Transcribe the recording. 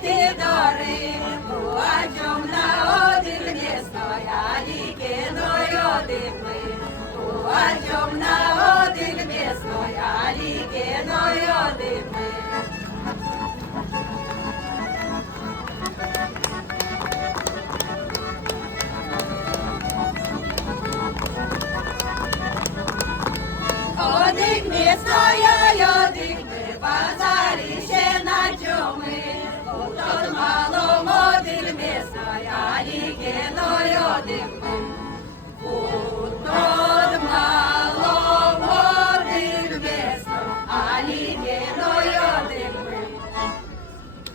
ти до Риму, а чом на один не стояли, кеною дипли. А чом на один не стояли, кеною дипли. Одик не стояй, одик не базар.